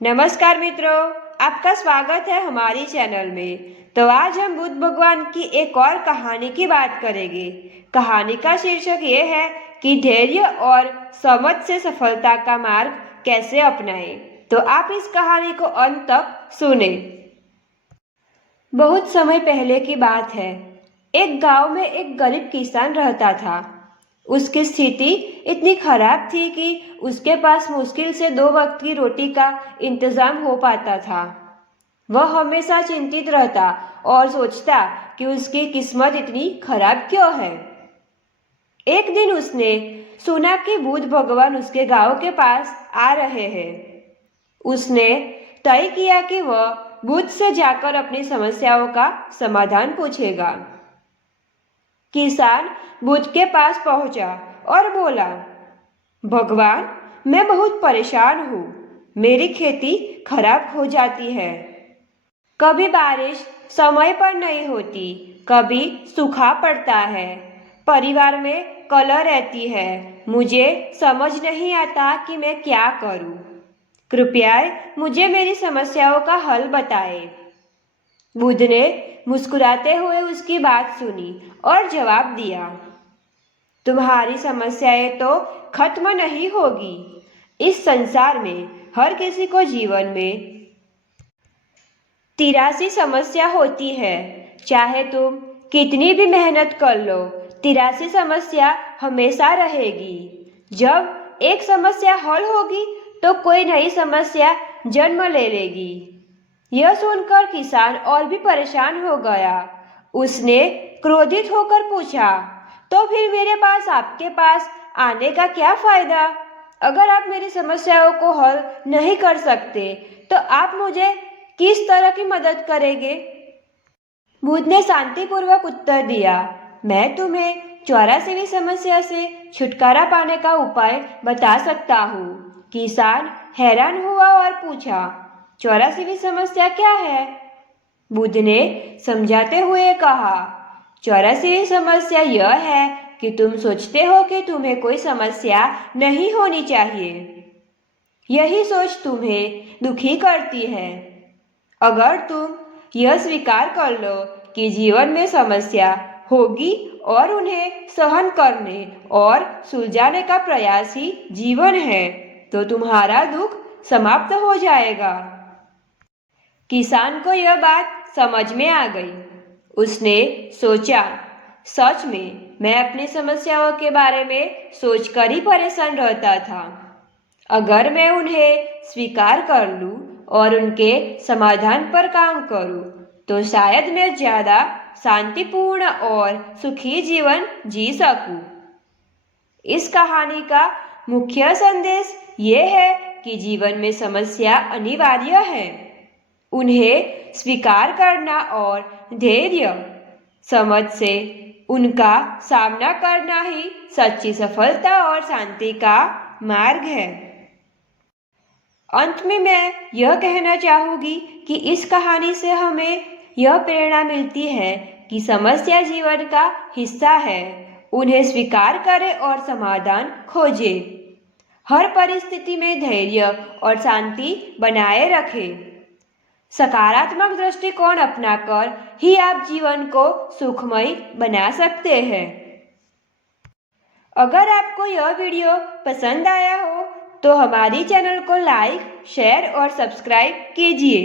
नमस्कार मित्रों, आपका स्वागत है हमारी चैनल में। तो आज हम बुद्ध भगवान की एक और कहानी की बात करेंगे। कहानी का शीर्षक ये है कि धैर्य और समझ से सफलता का मार्ग कैसे अपनाएं। तो आप इस कहानी को अंत तक सुने। बहुत समय पहले की बात है। एक गांव में एक गरीब किसान रहता था। उसकी स्थिति इतनी खराब थी कि उसके पास मुश्किल से 2 वक्त की रोटी का इंतजाम हो पाता था। वह हमेशा चिंतित रहता और सोचता कि उसकी किस्मत इतनी खराब क्यों है। एक दिन उसने सुना कि बुद्ध भगवान उसके गांव के पास आ रहे हैं। उसने तय किया कि वह बुद्ध से जाकर अपनी समस्याओं का समाधान पूछेगा। किसान बुद्ध के पास पहुंचा और बोला, भगवान, मैं बहुत परेशान हूँ। मेरी खेती खराब हो जाती है। कभी बारिश समय पर नहीं होती, कभी सूखा पड़ता है। परिवार में कलह रहती है। मुझे समझ नहीं आता कि मैं क्या करूँ। कृपया मुझे मेरी समस्याओं का हल बताएं। बुद्ध ने मुस्कुराते हुए उसकी बात सुनी और जवाब दिया, तुम्हारी समस्याएं तो खत्म नहीं होगी। इस संसार में हर किसी को जीवन में 83 समस्या होती है। चाहे तुम कितनी भी मेहनत कर लो, 83 समस्या हमेशा रहेगी। जब एक समस्या हल होगी तो कोई नई समस्या जन्म ले लेगी। यह सुनकर किसान और भी परेशान हो गया। उसने क्रोधित होकर पूछा, तो फिर मेरे पास आपके पास आने का क्या फायदा? अगर आप मेरी समस्याओं को हल नहीं कर सकते तो आप मुझे किस तरह की मदद करेंगे? बुद्ध ने शांतिपूर्वक उत्तर दिया, मैं तुम्हें 84वीं समस्या से छुटकारा पाने का उपाय बता सकता हूँ। किसान हैरान हुआ और पूछा, 84वीं समस्या क्या है? बुद्ध ने समझाते हुए कहा, 84वीं समस्या यह है कि तुम सोचते हो कि तुम्हें कोई समस्या नहीं होनी चाहिए। यही सोच तुम्हें दुखी करती है। अगर तुम यह स्वीकार कर लो कि जीवन में समस्या होगी और उन्हें सहन करने और सुलझाने का प्रयास ही जीवन है, तो तुम्हारा दुख समाप्त हो जाएगा। किसान को यह बात समझ में आ गई। उसने सोचा, सच में मैं अपनी समस्याओं के बारे में सोचकर ही परेशान रहता था। अगर मैं उन्हें स्वीकार कर लूं और उनके समाधान पर काम करूं, तो शायद मैं ज़्यादा शांतिपूर्ण और सुखी जीवन जी सकूं। इस कहानी का मुख्य संदेश ये है कि जीवन में समस्या अनिवार्य है। उन्हें स्वीकार करना और धैर्य समझ से उनका सामना करना ही सच्ची सफलता और शांति का मार्ग है। अंत में मैं यह कहना चाहूँगी कि इस कहानी से हमें यह प्रेरणा मिलती है कि समस्या जीवन का हिस्सा है। उन्हें स्वीकार करें और समाधान खोजें। हर परिस्थिति में धैर्य और शांति बनाए रखें। सकारात्मक दृष्टिकोण अपनाकर ही आप जीवन को सुखमय बना सकते हैं। अगर आपको यह वीडियो पसंद आया हो तो हमारी चैनल को लाइक, शेयर और सब्सक्राइब कीजिए।